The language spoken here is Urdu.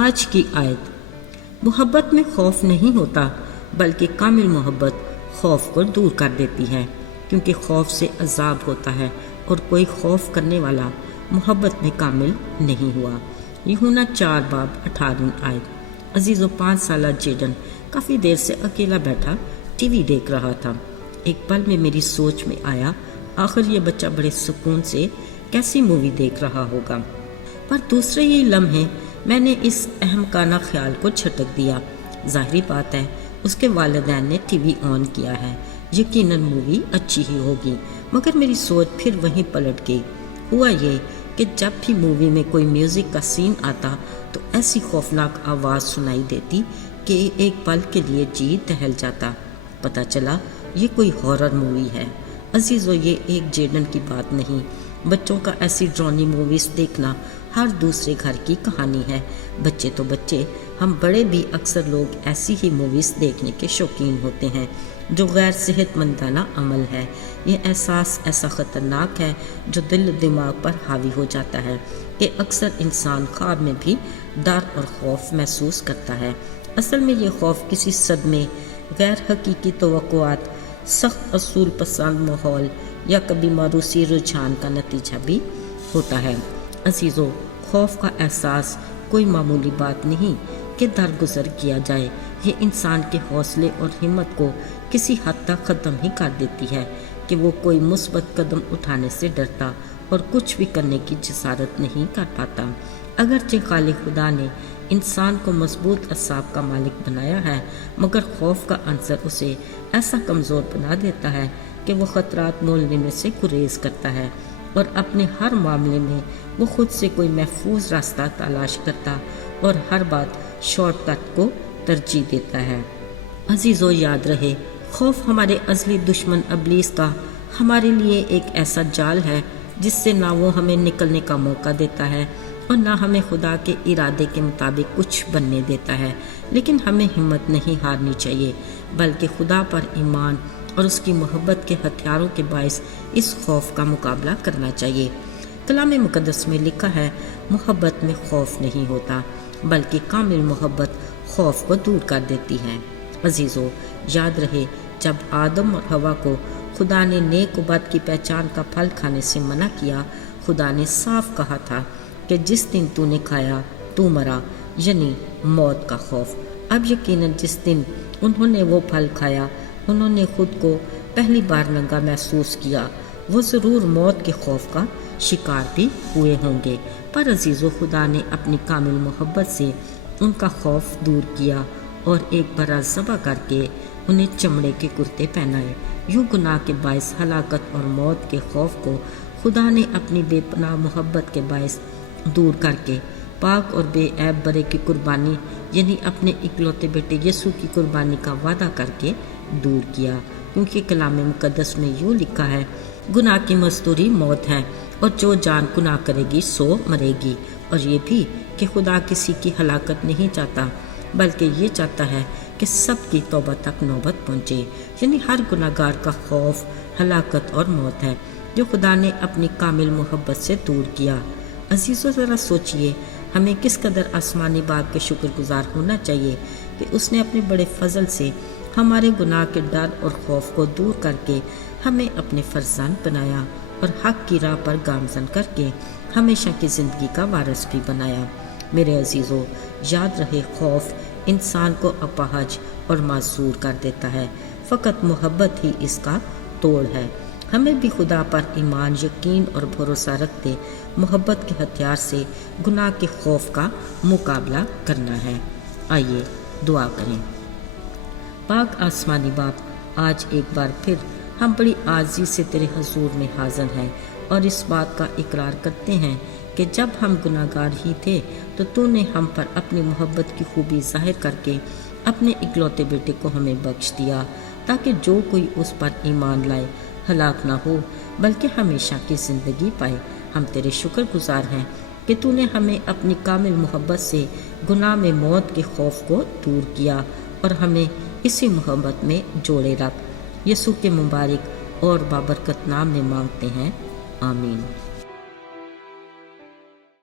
آج کی آیت۔ محبت میں خوف نہیں ہوتا، بلکہ کامل محبت خوف کو دور کر دیتی ہے، کیونکہ خوف سے عذاب ہوتا ہے اور کوئی خوف کرنے والا محبت میں کامل نہیں ہوا۔ یوحنا 4:18 آیت۔ عزیزو، 5 سالہ جیڈن کافی دیر سے اکیلا بیٹھا ٹی وی دیکھ رہا تھا۔ ایک پل میں میری سوچ میں آیا، آخر یہ بچہ بڑے سکون سے کیسی مووی دیکھ رہا ہوگا، پر دوسرے ہی لمحے میں نے اس احمقانہ خیال کو جھٹک دیا۔ ظاہری بات ہے اس کے والدین نے ٹی وی آن کیا ہے، یقیناً مووی اچھی ہی ہوگی، مگر میری سوچ پھر وہیں پلٹ گئی۔ ہوا یہ کہ جب بھی مووی میں کوئی میوزک کا سین آتا تو ایسی خوفناک آواز سنائی دیتی کہ ایک پل کے لیے جی دہل جاتا۔ پتہ چلا یہ کوئی ہارر مووی ہے۔ عزیزو، یہ ایک جیڈن کی بات نہیں، بچوں کا ایسی ڈرونی موویز دیکھنا ہر دوسرے گھر کی کہانی ہے۔ بچے تو بچے، ہم بڑے بھی اکثر لوگ ایسی ہی موویز دیکھنے کے شوقین ہوتے ہیں، جو غیر صحت مندانہ عمل ہے۔ یہ احساس ایسا خطرناک ہے جو دل و دماغ پر حاوی ہو جاتا ہے کہ اکثر انسان خواب میں بھی ڈر اور خوف محسوس کرتا ہے۔ اصل میں یہ خوف کسی صدمے، غیر حقیقی توقعات، سخت اصول پسند ماحول یا کبھی موروثی رجحان کا نتیجہ بھی ہوتا ہے۔ عزیزو، خوف کا احساس کوئی معمولی بات نہیں کہ درگزر کیا جائے۔ یہ انسان کے حوصلے اور ہمت کو کسی حد تک ختم ہی کر دیتی ہے کہ وہ کوئی مثبت قدم اٹھانے سے ڈرتا اور کچھ بھی کرنے کی جسارت نہیں کر پاتا۔ اگرچہ خالق خدا نے انسان کو مضبوط اعصاب کا مالک بنایا ہے، مگر خوف کا عنصر اسے ایسا کمزور بنا دیتا ہے کہ وہ خطرات مول لینے سے گریز کرتا ہے، اور اپنے ہر معاملے میں وہ خود سے کوئی محفوظ راستہ تلاش کرتا اور ہر بات شارٹ کٹ کو ترجیح دیتا ہے۔ عزیزو، یاد رہے، خوف ہمارے ازلی دشمن ابلیس کا ہمارے لیے ایک ایسا جال ہے جس سے نہ وہ ہمیں نکلنے کا موقع دیتا ہے اور نہ ہمیں خدا کے ارادے کے مطابق کچھ بننے دیتا ہے۔ لیکن ہمیں ہمت نہیں ہارنی چاہیے، بلکہ خدا پر ایمان اور اس کی محبت کے ہتھیاروں کے باعث اس خوف کا مقابلہ کرنا چاہیے۔ کلام مقدس میں لکھا ہے، محبت میں خوف نہیں ہوتا، بلکہ کامل محبت خوف کو دور کر دیتی ہے۔ عزیزو، یاد رہے، جب آدم اور حوا کو خدا نے نیک و بد کی پہچان کا پھل کھانے سے منع کیا، خدا نے صاف کہا تھا کہ جس دن تو نے کھایا تو مرا، یعنی موت کا خوف۔ اب یقیناً جس دن انہوں نے وہ پھل کھایا، انہوں نے خود کو پہلی بار ننگا محسوس کیا، وہ ضرور موت کے خوف کا شکار بھی ہوئے ہوں گے، پر عزیزو، خدا نے اپنی کامل محبت سے ان کا خوف دور کیا اور ایک برا ذبح کر کے انہیں چمڑے کے کرتے پہنائے۔ یوں گناہ کے باعث ہلاکت اور موت کے خوف کو خدا نے اپنی بے پناہ محبت کے باعث دور کر کے پاک اور بے عیب برے کی قربانی، یعنی اپنے اکلوتے بیٹے یسوع کی قربانی کا وعدہ کر کے دور کیا۔ کیونکہ کلام مقدس میں یوں لکھا ہے، گناہ کی مزدوری موت ہے، اور جو جان گناہ کرے گی سو مرے گی۔ اور یہ بھی کہ خدا کسی کی ہلاکت نہیں چاہتا، بلکہ یہ چاہتا ہے کہ سب کی توبہ تک نوبت پہنچے، یعنی ہر گناہ گار کا خوف ہلاکت اور موت ہے، جو خدا نے اپنی کامل محبت سے دور کیا۔ عزیزو، ذرا سوچئے، ہمیں کس قدر آسمانی باپ کے شکر گزار ہونا چاہیے کہ اس نے اپنے بڑے فضل سے ہمارے گناہ کے ڈر اور خوف کو دور کر کے ہمیں اپنے فرزند بنایا اور حق کی راہ پر گامزن کر کے ہمیشہ کی زندگی کا وارث بھی بنایا۔ میرے عزیزو، یاد رہے، خوف انسان کو اپاہج اور معذور کر دیتا ہے، فقط محبت ہی اس کا توڑ ہے۔ ہمیں بھی خدا پر ایمان، یقین اور بھروسہ رکھتے محبت کے ہتھیار سے گناہ کے خوف کا مقابلہ کرنا ہے۔ آئیے دعا کریں۔ پاک آسمانی باپ، آج ایک بار پھر ہم بڑی عاجزی سے تیرے حضور میں حاضر ہیں اور اس بات کا اقرار کرتے ہیں کہ جب ہم گناہ گار ہی تھے تو نے ہم پر اپنی محبت کی خوبی ظاہر کر کے اپنے اکلوتے بیٹے کو ہمیں بخش دیا، تاکہ جو کوئی اس پر ایمان لائے ہلاک نہ ہو بلکہ ہمیشہ کی زندگی پائے۔ ہم تیرے شکر گزار ہیں کہ تو نے ہمیں اپنی کامل محبت سے گناہ میں موت کے خوف کو دور کیا اور ہمیں اسی محبت میں جوڑے رکھ۔ یسوع کے مبارک اور بابرکت نام میں مانگتے ہیں، آمین۔